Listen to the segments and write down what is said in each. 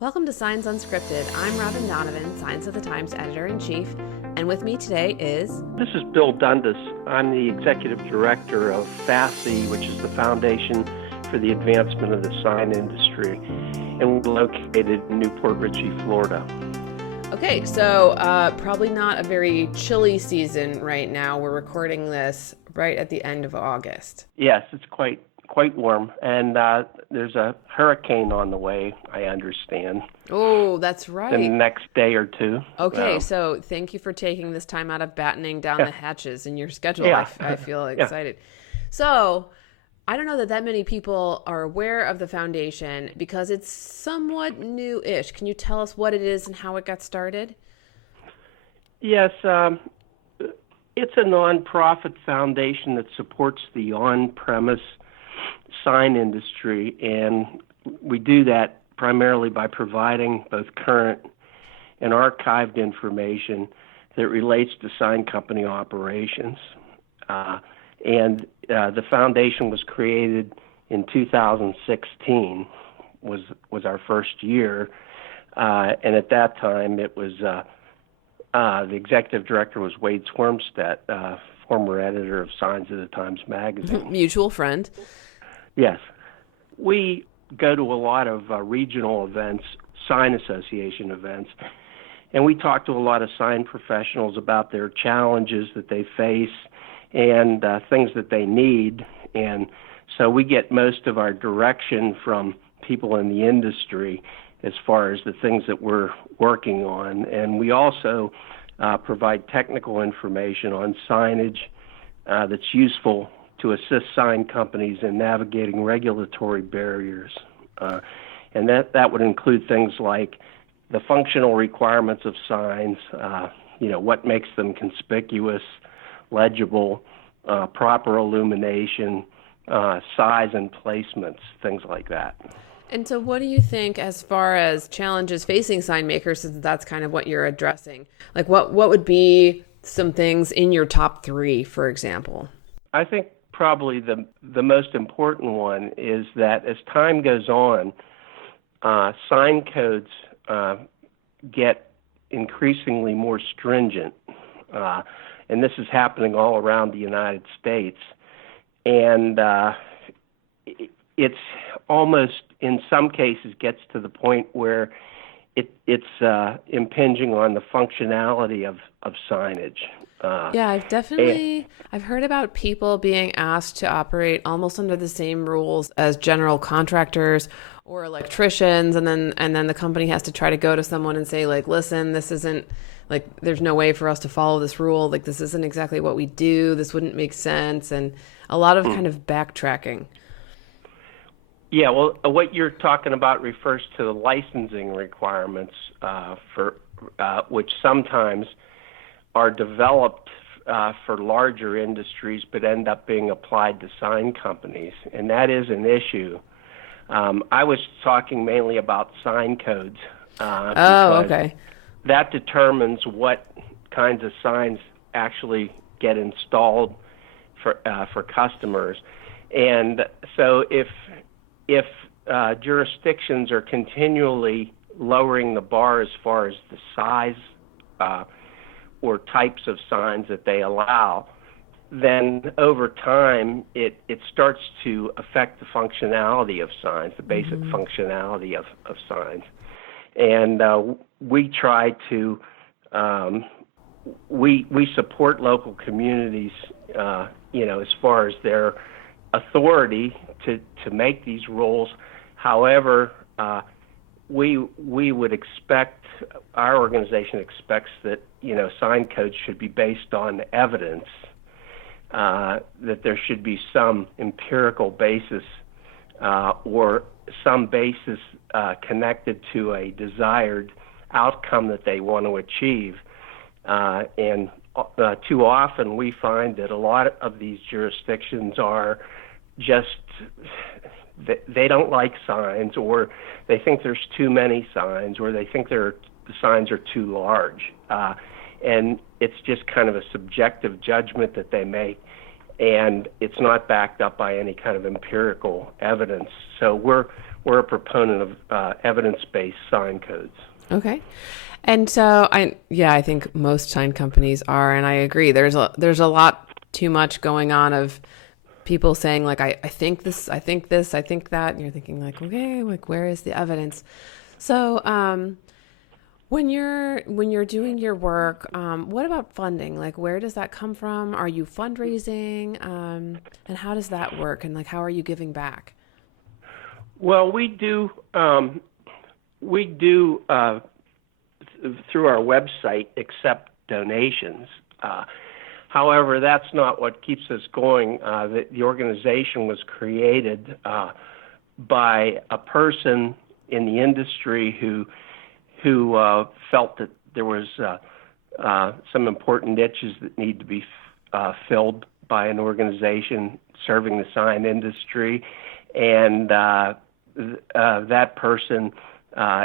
Welcome to Signs Unscripted. I'm Robin Donovan, Signs of the Times Editor-in-Chief, and with me today is... This is Bill Dundas. I'm the Executive Director of FASI, which is the Foundation for the Advancement of the Sign Industry, and we're located in Newport Richey, Florida. Okay, so probably not a very chilly season right now. We're recording this right at the end of August. Yes, it's quite warm, and there's a hurricane on the way, I understand. Oh, that's right. The next day or two. Okay, so thank you for taking this time out of battening down the hatches in your schedule. Yeah. I feel excited. So, I don't know that many people are aware of the foundation because it's somewhat new-ish. Can you tell us what it is and how it got started? Yes, it's a nonprofit foundation that supports the on-premise sign industry, and we do that primarily by providing both current and archived information that relates to sign company operations. And the foundation was created in 2016, was our first year, and at that time it was the executive director was Wade Swermstedt, former editor of Signs of the Times magazine. Mutual friend. Yes. We go to a lot of regional events, sign association events, and we talk to a lot of sign professionals about their challenges that they face and things that they need. And so we get most of our direction from people in the industry as far as the things that we're working on. And we also provide technical information on signage that's useful to assist sign companies in navigating regulatory barriers. And that would include things like the functional requirements of signs, what makes them conspicuous, legible, proper illumination, size and placements, things like that. And so what do you think as far as challenges facing sign makers, since that's kind of what you're addressing? Like what would be some things in your top three, for example? I think probably the most important one is that as time goes on, sign codes get increasingly more stringent. And this is happening all around the United States. And it's almost, in some cases, gets to the point where it's impinging on the functionality of signage. Yeah, I've heard about people being asked to operate almost under the same rules as general contractors or electricians, and then the company has to try to go to someone and say, like, listen, this isn't, like, there's no way for us to follow this rule. Like, this isn't exactly what we do. This wouldn't make sense. And a lot of kind of backtracking. Yeah, well, what you're talking about refers to the licensing requirements for which sometimes are developed for larger industries but end up being applied to sign companies, and that is an issue. I was talking mainly about sign codes. Okay. That determines what kinds of signs actually get installed for customers. And so if jurisdictions are continually lowering the bar as far as the size or types of signs that they allow, then over time it starts to affect the functionality of signs, the basic functionality of signs. And we try to we support local communities, as far as their authority to make these rules. However, we would expect, our organization expects that sign codes should be based on evidence, that there should be some empirical basis or some basis connected to a desired outcome that they want to achieve. And too often we find that a lot of these jurisdictions are just, they don't like signs, or they think there's too many signs, or they think the signs are too large. And it's just kind of a subjective judgment that they make, and it's not backed up by any kind of empirical evidence. So we're we're a proponent of evidence-based sign codes. Okay. And so I think most sign companies are, and I agree. There's a lot too much going on of people saying like, I think this, I think this, I think that, and you're thinking like, okay, like where is the evidence? So, when you're doing your work, what about funding? Like, where does that come from? Are you fundraising? And how does that work? And like, how are you giving back? Well, we do through our website accept donations. However, that's not what keeps us going. The organization was created by a person in the industry who felt that there was some important niches that need to be filled by an organization serving the sign industry, and that person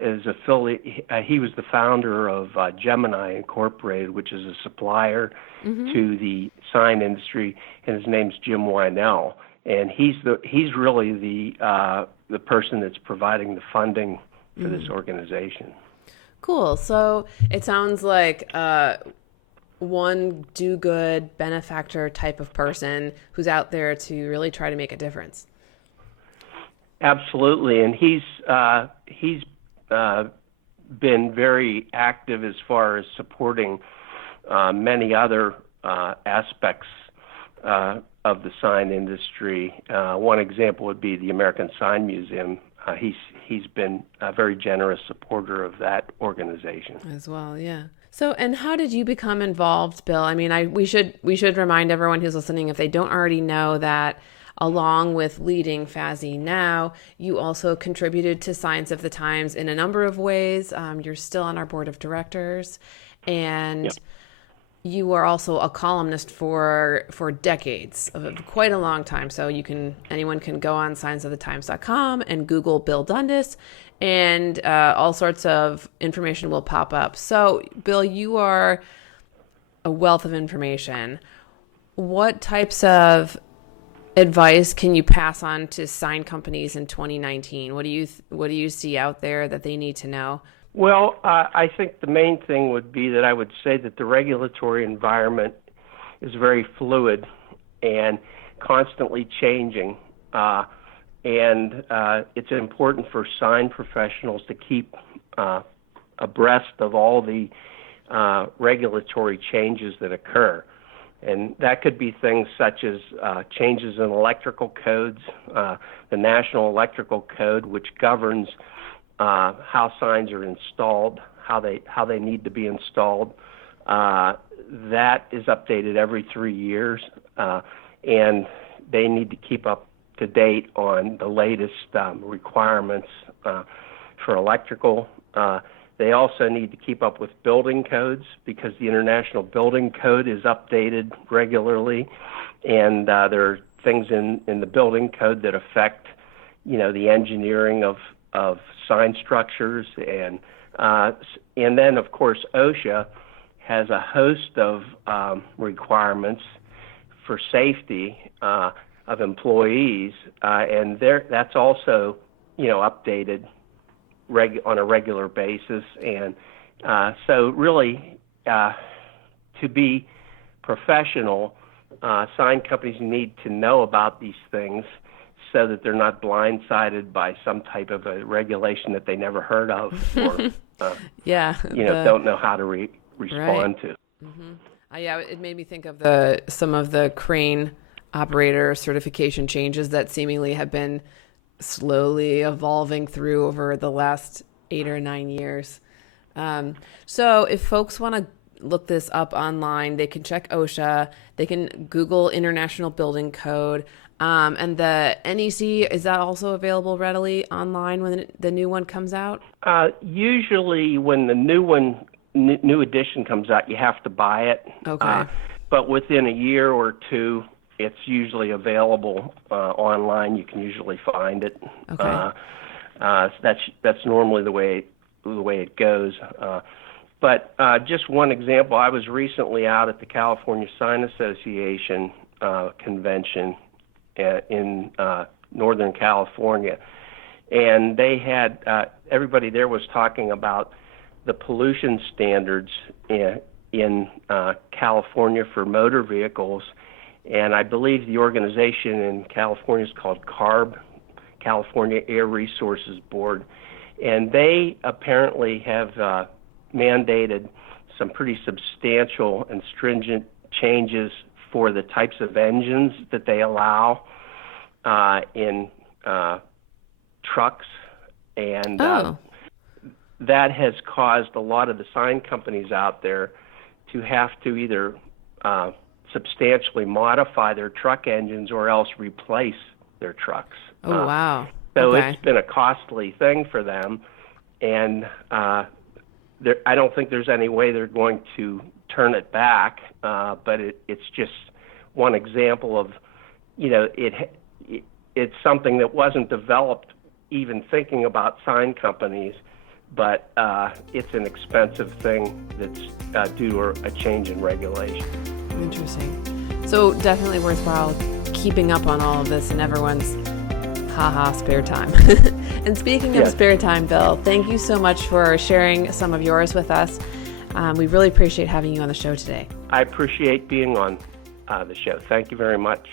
is affiliate. He was the founder of Gemini Incorporated, which is a supplier to the sign industry, and his name's Jim Wynell, and he's really the person that's providing the funding for this organization. Cool. So it sounds like one do-good benefactor type of person who's out there to really try to make a difference. Absolutely, and he's been very active as far as supporting many other aspects of the sign industry. One example would be the American Sign Museum. He's been a very generous supporter of that organization as well. Yeah. So, and how did you become involved, Bill? I mean, we should remind everyone who's listening, if they don't already know, that along with leading FASI now, you also contributed to Signs of the Times in a number of ways. You're still on our board of directors, and you are also a columnist for decades, of quite a long time. So anyone can go on signsofthetimes.com and Google Bill Dundas, and all sorts of information will pop up. So, Bill, you are a wealth of information. What types of advice can you pass on to sign companies in 2019? What do you see out there that they need to know? Well, I think the main thing would be that I would say that the regulatory environment is very fluid and constantly changing, and it's important for sign professionals to keep abreast of all the regulatory changes that occur. And that could be things such as changes in electrical codes, the National Electrical Code, which governs how signs are installed, how they need to be installed. That is updated every 3 years, and they need to keep up to date on the latest requirements for electrical. They also need to keep up with building codes because the International Building Code is updated regularly, and there are things in the building code that affect, the engineering of sign structures, and then of course OSHA has a host of requirements for safety of employees, and that's also updated on a regular basis, and so really to be professional, sign companies need to know about these things so that they're not blindsided by some type of a regulation that they never heard of or don't know how to respond to. Mm-hmm. Yeah, it made me think of some of the crane operator certification changes that seemingly have been slowly evolving through over the last 8 or 9 years. So if folks want to look this up online, they can check OSHA, they can Google International Building Code, and the NEC, is that also available readily online when the new one comes out? Usually when the new edition comes out, you have to buy it. Okay. But within a year or two, it's usually available online. You can usually find it. Okay. That's normally the way it goes. But just one example, I was recently out at the California Sign Association convention in Northern California, and they had everybody there was talking about the pollution standards in California for motor vehicles, and I believe the organization in California is called CARB, California Air Resources Board, and they apparently have mandated some pretty substantial and stringent changes for the types of engines that they allow in trucks, and that has caused a lot of the sign companies out there to have to either substantially modify their truck engines or else replace their trucks. Oh, wow. So okay. It's been a costly thing for them, and I don't think there's any way they're going to turn it back, but it's just one example of, it's something that wasn't developed even thinking about sign companies, but it's an expensive thing that's due to a change in regulation. Interesting. So definitely worthwhile keeping up on all of this in everyone's spare time. And speaking of spare time, Bill, thank you so much for sharing some of yours with us. We really appreciate having you on the show today. I appreciate being on the show. Thank you very much.